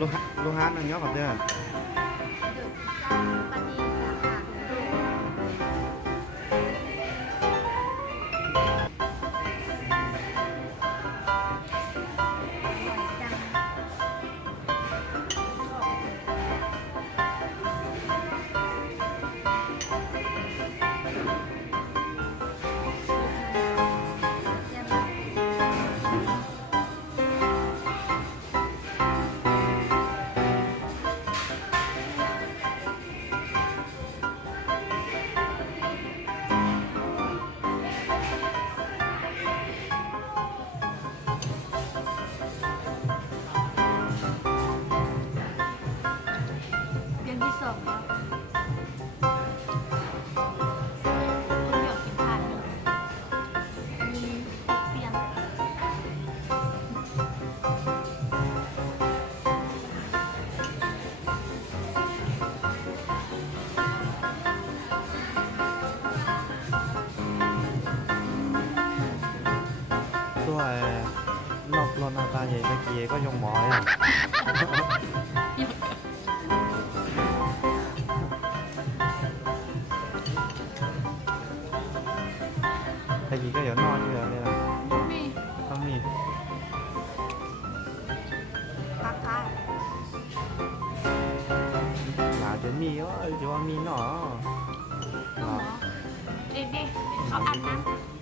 ลูกฮาร์ดนั่นเนาะกับเด้อ เดือดจ้าปานีสาขาเดือนที่สองแล้วคนอยากกินทานเลยมีเปลี่ยน ด้วยนอกรอนอาตาใหญ่ตะเกียก็ยงหมอยอ่ะตะกี้ก็อย่านอนอยู่แล้วเนี่ยนะ มี ต้องมี ปลาคาร์ฟ หลาจะมีว่าจะว่ามีหนอ หมอเด็กๆเขาอาบน้ำ